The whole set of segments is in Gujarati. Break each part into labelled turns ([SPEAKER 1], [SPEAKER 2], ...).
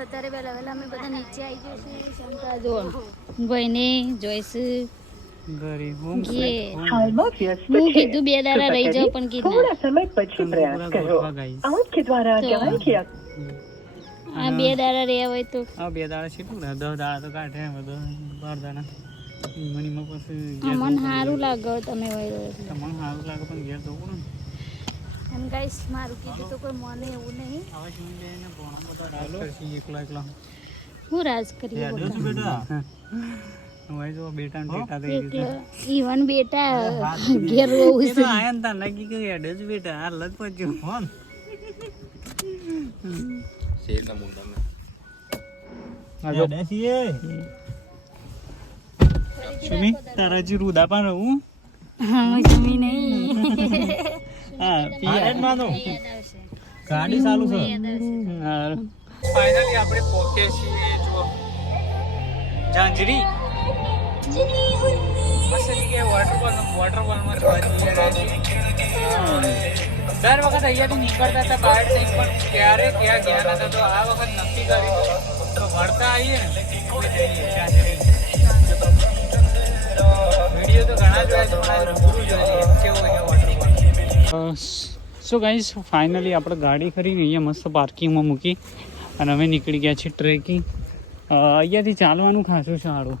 [SPEAKER 1] અત્યારે બે દાડા રહી જાવ પણ કીધું
[SPEAKER 2] થોડા સમય પછી પ્રયાસ કરો.
[SPEAKER 1] આંખ બે દાડા રહ્યા હોય તો.
[SPEAKER 3] બે દાડા છે બાર દાડા. મનીમાં
[SPEAKER 1] મન સારું લાગે તમે હોય
[SPEAKER 3] સારું લાગે પણ ઘેર જવું ને.
[SPEAKER 1] અને ગાઈસ મારું કીધું તો કોઈ મને એવું નહીં.
[SPEAKER 3] હવે એકલા એકલા
[SPEAKER 1] હું રાજ
[SPEAKER 3] કરી. બેટા
[SPEAKER 1] ઈવન બેટા ઘેર
[SPEAKER 3] તો
[SPEAKER 1] છે
[SPEAKER 3] આયા ને તાર લાગી ગયું હેડ જ. સુમી તારા જી રૂદા પણ રહું
[SPEAKER 1] હા જમી નહીં
[SPEAKER 4] ગાડી ચાલુ છે.
[SPEAKER 3] ફાઇનલી આપણે પહોંચે છીએ જો જાંજરી દર વખત અહીંયાથી નીકળતા હતા બહાર થઈ પણ ક્યારે ક્યાં ગયા નતા તો આ વખત નક્કી કર્યું. તો વળતા આવીએ ને વીડિયો તો ઘણા જોયા છે પણ આજે જોઈએ કેવો છે વોટરફોલ સો ગાઈઝ ફાઇનલી આપણે ગાડી કરીને અહીંયા મસ્ત પાર્કિંગમાં મૂકી અને અમે નીકળી ગયા છીએ ટ્રેકિંગ અહીંયાથી ચાલવાનું ખાસું સારું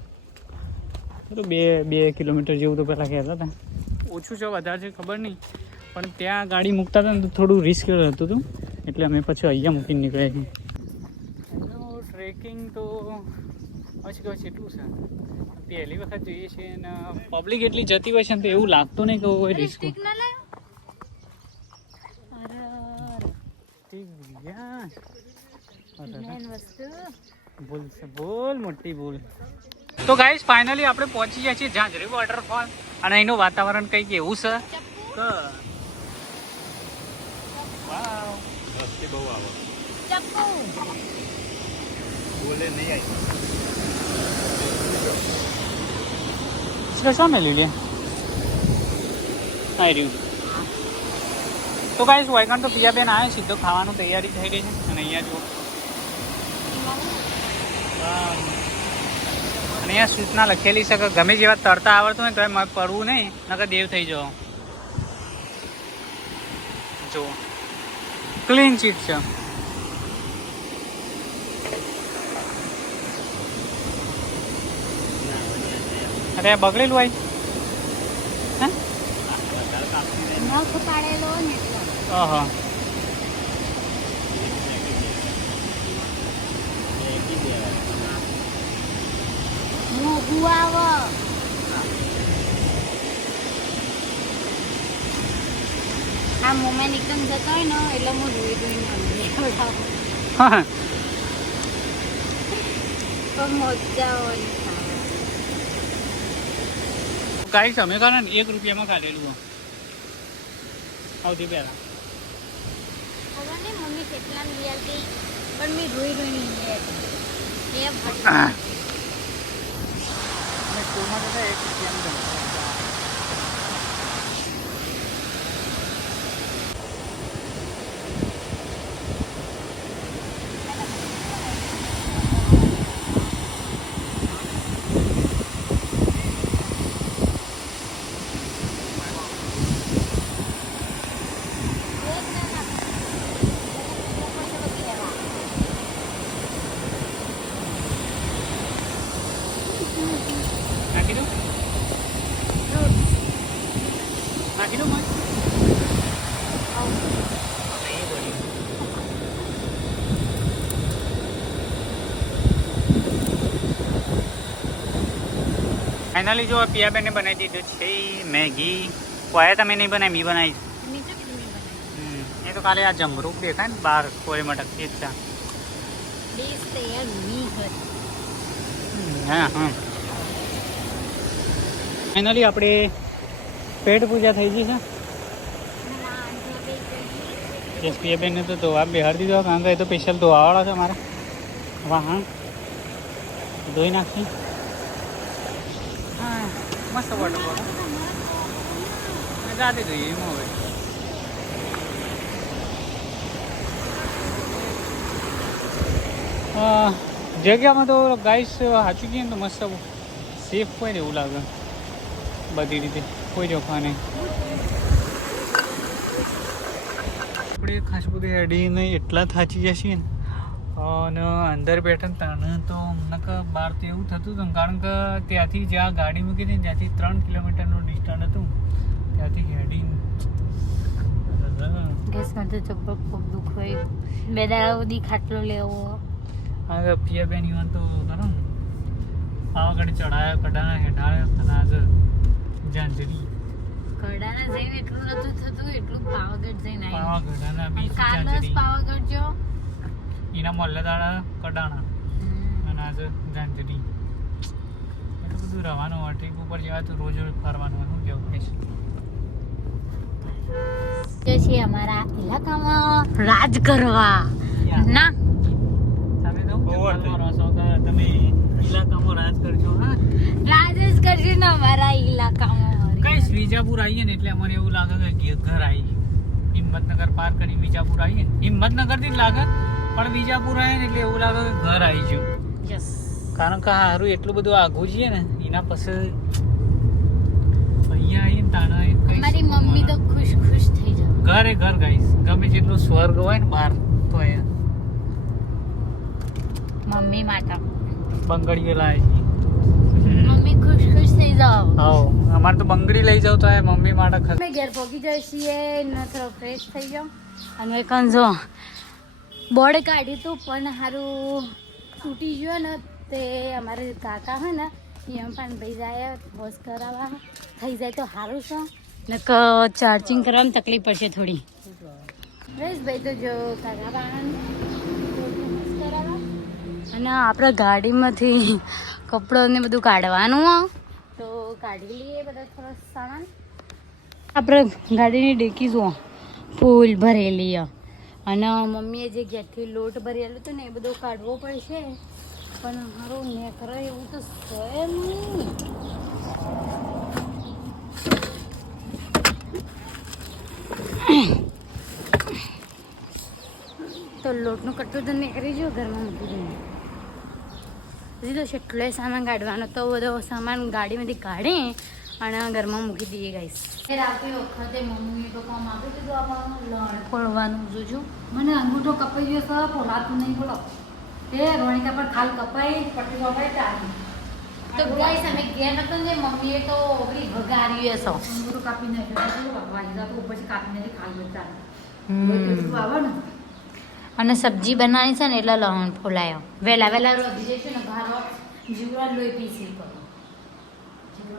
[SPEAKER 3] તો બે બે કિલોમીટર જેવું તો પહેલાં કહેતા હતા. ઓછું છે, વધારે છે, ખબર નહીં. પણ ત્યાં ગાડી મૂકતા હતા ને તો થોડું રિસ્ક હતું હતું. એટલે અમે પછી અહીંયા મૂકીને નીકળ્યા છીએ. ટ્રેકિંગ તો પછી કહે એટલું છે. પહેલી વખત જોઈએ છીએ અને પબ્લિક એટલી જતી હોય છે ને તો એવું લાગતું નહીં કે કોઈ રિસ્ક ભૂલ છે બોલ મોટી ભૂલ. તો ગાઈસ ફાઇનલી આપણે પહોંચી ગયા છીએ ઝાંઝરી વોટરફોલ અને એનું વાતાવરણ કંઈક એવું છે. સામે લઈ લે આવી રહ્યું. તો ગાઈસ વાયકણ તો પિયા બેન આવે સીધો ખાવાનું તૈયારી થઈ રહી છે. અને અહીંયા જુઓ. અને અહીંયા સૂચના લખેલી છે કે ગમે જેવા તરતા આવડતું હોય તો એમાં પડવું નહીં, નકર દેવ થઈ જાઓ જુઓ. ક્લીન ચીટ છે. અરે બગડેલું હોય. હે?
[SPEAKER 1] નખ પાડેલો ને એટલે.
[SPEAKER 3] ઓહો
[SPEAKER 1] મોંઘું આવે આ મોમેન્ટ એકદમ જતો હોય ને એટલે હું રોઈ રોઈને ખવડાવું.
[SPEAKER 3] હા
[SPEAKER 1] પણ મજા આવે
[SPEAKER 3] ગાઈસ અમે કાલે ને એક રૂપિયામાં ખાધેલું સૌથી પહેલા
[SPEAKER 1] ખબર નહીં મમ્મી કેટલા લઈ આવતી પણ મેં રોઈ રોઈને લઈ આવતી
[SPEAKER 3] સ્કૂલમાં જતા એક રૂપિયાનું જમતા. નાખી દઉં નાખી દઉં મસ્ત ફાઇનલી જો પિયાબેને બનાવી દીધું છે, મેગી. કોઈ તમે નહીં બનાવી, મી બનાવી. એ તો કાલે આ જમરૂક દેખાય ને બહાર કોઈ
[SPEAKER 1] ની હતી
[SPEAKER 3] હા હા. ફાઇનલી આપણે પેટ પૂજા થઈ ગઈ છે? યસ બેન તો ધોવા બેહાર દીધો કારણ કે એ તો સ્પેશિયલ ધોવાવાળા છે મારા. વાહ હા ધોઈ નાખી. હા મસ્ત વોટરફોલ જાતે જોઈએ એમાં હવે જગ્યામાં તો ગાઈસ સાચું ગઈ ને તો મસ્ત સેફ હોય ને એવું લાગે. બધી રીતે. કોઈ જોખા નહીં. આપણે ખાસ બધું હેડીને એટલા થાચી જશે ને. અને અંદર બેઠા તાણે તો અમને બહાર તો એવું થતું હતું કારણ કે ત્યાંથી જ્યાં ગાડી મૂકી હતી ત્યાંથી ત્રણ કિલોમીટરનું ડિસ્ટન્સ હતું. ત્યાંથી હેડી
[SPEAKER 1] ગેસમાં તો ચપ્પલ ખૂબ દુઃખ હોય. બે દાડા સુધી ખાટલો લેવો.
[SPEAKER 3] આગળ પિયા બેન તો કરો ને. પાવાગઢ ચડાયા કડાના હેઠાળ્યા અને આગળ. ઝાંઝરી
[SPEAKER 1] કડાના જઈને એટલું નતું થતું એટલું પાવાગઢ જઈને આવ્યું
[SPEAKER 3] પાવાગઢ અને બીચ અંજાંજલી.
[SPEAKER 1] પાવાગઢ જો?
[SPEAKER 3] એના મોલ્લેદાડા કડાણા. અને આજે અંજાંજલી. એટલું બધું રહેવાનું હોય ટ્રીપ ઉપર જવાય તો રોજ રોજ ફરવાનું હોય શું કેવું કહીશ
[SPEAKER 1] જે છે અમારા ઇલાકામાં રાજ કરવા. ના.
[SPEAKER 3] તમે તો તમે ઇલાકામાં રાજ કરજો હા?
[SPEAKER 1] રાજ જ કરશે ને અમારા ઇલાકામાં
[SPEAKER 3] કઈ વિજાપુર આવીએ ને એટલે અમારે એવું લાગે કે ઘર આવી હિંમતનગર પાર કરી વિજાપુર આવીએ ને. હિંમતનગરથી લાગે પણ વિજાપુર આવીએ ને એટલે એવું લાગે કે ઘર આવી ગયું.
[SPEAKER 1] યસ
[SPEAKER 3] કારણ કે હારું એટલું બધું આઘું જઈએ ને એના પછી અહીંયા આવીને તાણા
[SPEAKER 1] મારી મમ્મી તો ખુશ ખુશ થઈ જાય
[SPEAKER 3] ઘર ઘર ગાઈસ ગમે જેટલું સ્વર્ગ હોય ને બહાર તો એ
[SPEAKER 1] મમ્મી માતા.
[SPEAKER 3] બંગડીઓ લાવે છે
[SPEAKER 1] મમ્મી ખુશ ખુશ થઈ જાવ
[SPEAKER 3] હા અમારે તો બંગડી લઈ જાવ તો એ મમ્મી માટે ખસ
[SPEAKER 1] અમે ઘેર પહોંચી જાય છીએ ને થોડો ફ્રેશ થઈ જાવ અને કન જો બોર્ડ કાઢ્યું હતું પણ સારું તૂટી ગયો ને તે અમારે કાકા હોય ને એમ પણ ભાઈ જાય વોશ કરાવવા થઈ જાય તો સારું છે. ને ચાર્જિંગ કરવામાં તકલીફ પડશે થોડી. ભાઈ તો જો કરાવવા. અને આપણે ગાડીમાંથી કપડો ને બધું કાઢવાનું કાઢી લઈએ બધા થોડો સામાન. આપણે ગાડીની ડેકી જુઓ. ફૂલ ભરેલી. અને મમ્મીએ જે ઘેરથી લોટ ભરેલું હતું ને એ બધું કાઢવો પડશે. પણ મારું નેકરો એવું તો નહીં. તો લોટનું કટ્ટું તો નીકળી ગયું ઘરમાં મૂકી દઈએ. હજી છે એટલો સામાન કાઢવાનો તો બધો સામાન ગાડીમાંથી કાઢી અને ઘરમાં મૂકી દઈએ ગાઈસ એ રાતે વખતે મમ્મીએ તો કામ આપ્યું હતું આપણને લણ ખોલવાનું જોજો. મને અંગૂઠો કપાઈ ગયો સર ખોલાતું નહીં બોલો. એ રોણિકા પર ખાલ કપાઈ પટ્ટી કપાઈ ચાલી તો ગાઈસ અમે ગયા નતો ને મમ્મીએ તો ઓગળી ભગારી હશો
[SPEAKER 4] અંગૂઠો કાપી નાખ્યો તો ઉપરથી કાપી નાખી ખાલી બચા આવે ને?
[SPEAKER 1] અને સબ્જી બનાવી છે ને એટલે લણ ફોલાયો વહેલા વહેલા રોજી જશે ને ઘારો જીવડા લોહી પીસી કરો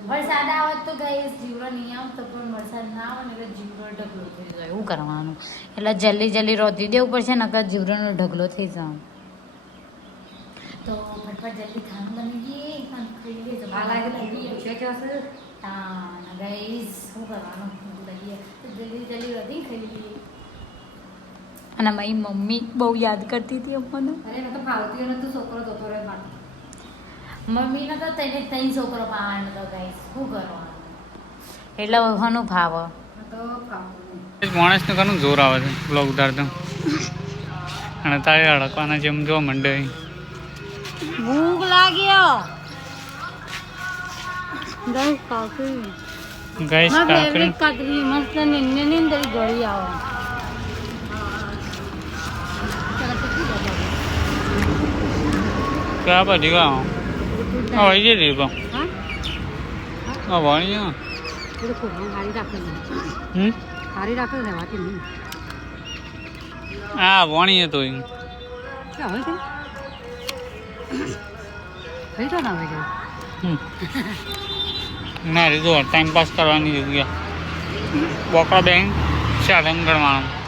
[SPEAKER 1] વરસાદ આવત તો ગઈ જીવડો નહીં આવતો પણ વરસાદ ના આવે ને એટલે જીવડો ઢગલો થઈ જાય. એવું કરવાનું? એટલે જલ્દી જલ્દી રોધી દેવું પડશે નકર જીવડાનો ઢગલો થઈ જાય. તો ફટફટ જલ્દી ખાનું બની ગઈ પણ ખાઈ લઈએ તો
[SPEAKER 4] આ લાગે લાગી છે કે હશે.
[SPEAKER 1] હા ગઈસ શું કરવાનું? લઈએ તો જલ્દી જલ્દી રોધી ખાઈ લઈએ અને મારી મમ્મી બહુ યાદ કરતી હતી અમને.
[SPEAKER 4] અરે મેં તો ફાવતી નતું છોકરો જતો રહે માટે
[SPEAKER 1] મમ્મીને તો તેને ત્રણ છોકરો પાવાનો તો ગાઈસ શું કરવાનું? એટલે ઓહનું ભાવ
[SPEAKER 4] મેં તો ફાવતું નહીં
[SPEAKER 3] ઘણું જોર આવે છે બ્લોગ ઉતારતો. અને તારે અડકવાના જેમ જોવા માંડે.
[SPEAKER 1] ભૂખ લાગ્યો. ગાઈસ કાકરી
[SPEAKER 3] ગાઈસ
[SPEAKER 1] ફેવરેટ કાકરી મસ્ત ને નિંદે ગળી આવે.
[SPEAKER 3] ક્યાં બધી ગાવ હા વહી જઈ
[SPEAKER 1] હા
[SPEAKER 3] હા ભણી જા હા ભણી તો ના રીતો ટાઈમ પાસ કરવાની જગ્યા બોકડા બેંક સાધન ગણવાનું